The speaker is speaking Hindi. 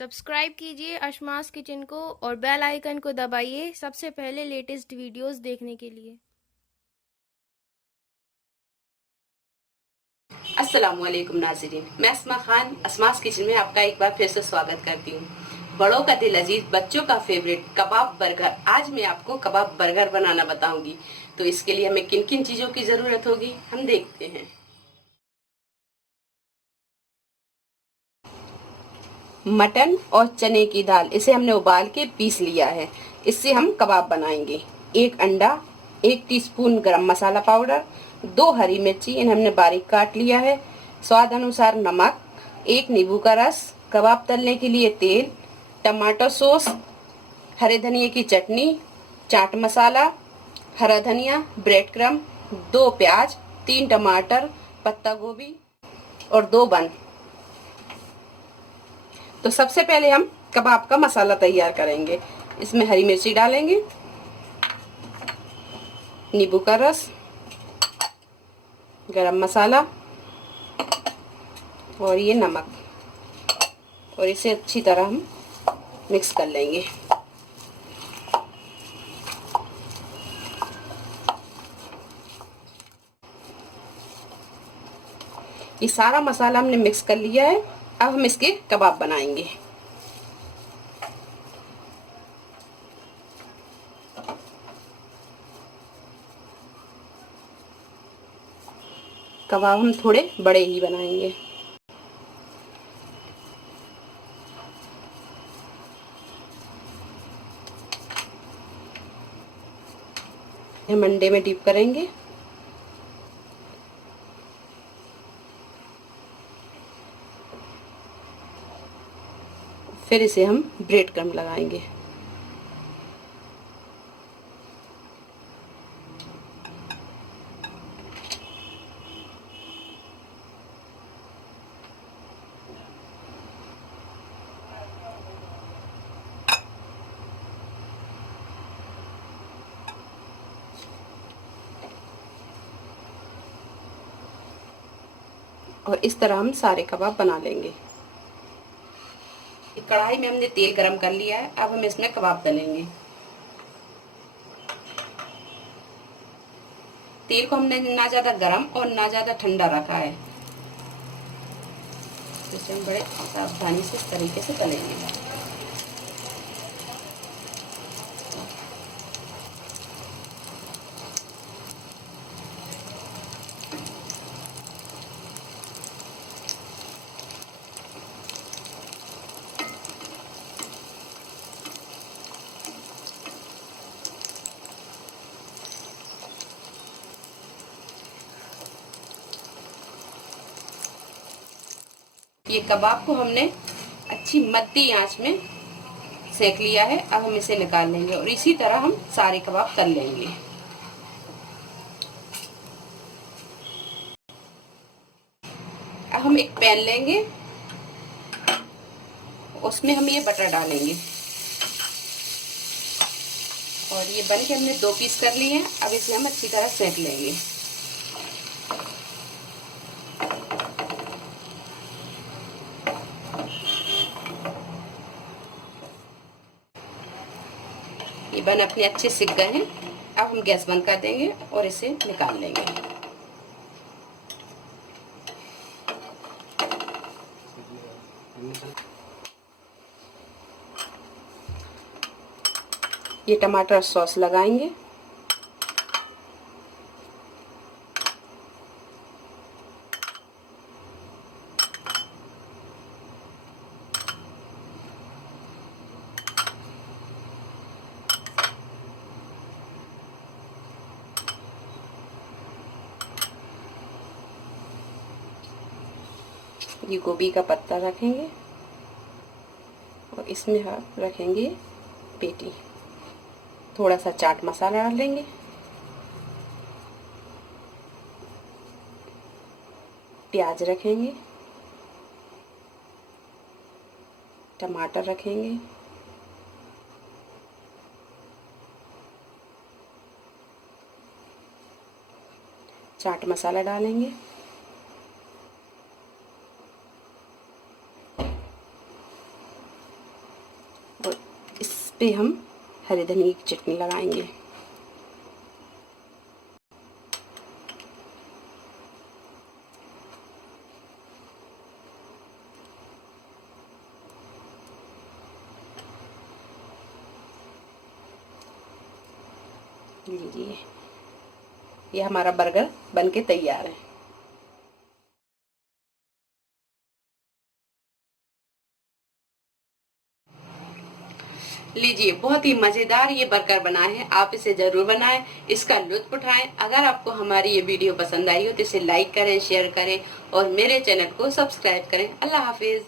सब्सक्राइब कीजिए अशमास किचन को और बेल आइकन को दबाइए सबसे पहले लेटेस्ट वीडियोस देखने के लिए। अस्सलामुअलैकुम नाज़रीन, मैं अस्मा खान अस्मास किचन में आपका एक बार फिर से स्वागत करती हूँ। बड़ों का दिल अजीज, बच्चों का फेवरेट कबाब बर्गर। आज मैं आपको कबाब बर्गर बनाना बताऊंगी। तो इसके लिए हमें किन किन चीज़ों की ज़रूरत होगी हम देखते हैं। मटन और चने की दाल, इसे हमने उबाल के पीस लिया है। इससे हम कबाब बनाएंगे। एक अंडा, 1 टीस्पून गरम मसाला पाउडर, 2 हरी मिर्ची इन्हें हमने बारीक काट लिया है, स्वाद अनुसार नमक, 1 नींबू का रस, कबाब तलने के लिए तेल, टमाटो सॉस, हरे धनिए की चटनी, चाट मसाला, हरा धनिया, ब्रेड क्रम, 2 प्याज, 3 टमाटर, पत्ता गोभी और 2 बंद। तो सबसे पहले हम कबाब का मसाला तैयार करेंगे। इसमें हरी मिर्ची डालेंगे, नींबू का रस, गरम मसाला और ये नमक, और इसे अच्छी तरह हम मिक्स कर लेंगे। ये सारा मसाला हमने मिक्स कर लिया है। अब हम इसके कबाब बनाएंगे। कबाब हम थोड़े बड़े ही बनाएंगे। हम अंडे में डीप करेंगे। फिर इसे हम ब्रेड क्रम्ब लगाएंगे। और इस तरह हम सारे कबाब बना लेंगे। कढ़ाई में हमने तेल गरम कर लिया है। अब हम इसमें कबाब तलेंगे। तेल को हमने ना ज़्यादा गरम और ना ज़्यादा ठंडा रखा है। इसे हम बड़े सावधानी से इस तरीके से तलेंगे। ये कबाब को हमने अच्छी मध्य आंच में सेक लिया है। अब हम इसे निकाल लेंगे और इसी तरह हम सारे कबाब तल लेंगे। अब हम एक पैन लेंगे, उसमें हम ये बटर डालेंगे और ये बन के हमने 2 पीस कर लिए हैं। अब इसे हम अच्छी तरह सेक लेंगे। ये बन अपने अच्छे सिक गए हैं। अब हम गैस बंद कर देंगे और इसे निकाल लेंगे। ये टमाटर सॉस लगाएंगे। ये गोभी का पत्ता रखेंगे और इसमें हम रखेंगे पेटी। थोड़ा सा चाट मसाला डालेंगे, प्याज रखेंगे, टमाटर रखेंगे, चाट मसाला डालेंगे, पे हम हरे धनिए की चटनी लगाएंगे। लीजिए, ये हमारा बर्गर बनके तैयार है। लीजिए, बहुत ही मज़ेदार ये बर्गर बना है। आप इसे ज़रूर बनाएं, इसका लुत्फ़ उठाएं। अगर आपको हमारी ये वीडियो पसंद आई हो तो इसे लाइक करें, शेयर करें और मेरे चैनल को सब्सक्राइब करें। अल्लाह हाफिज़।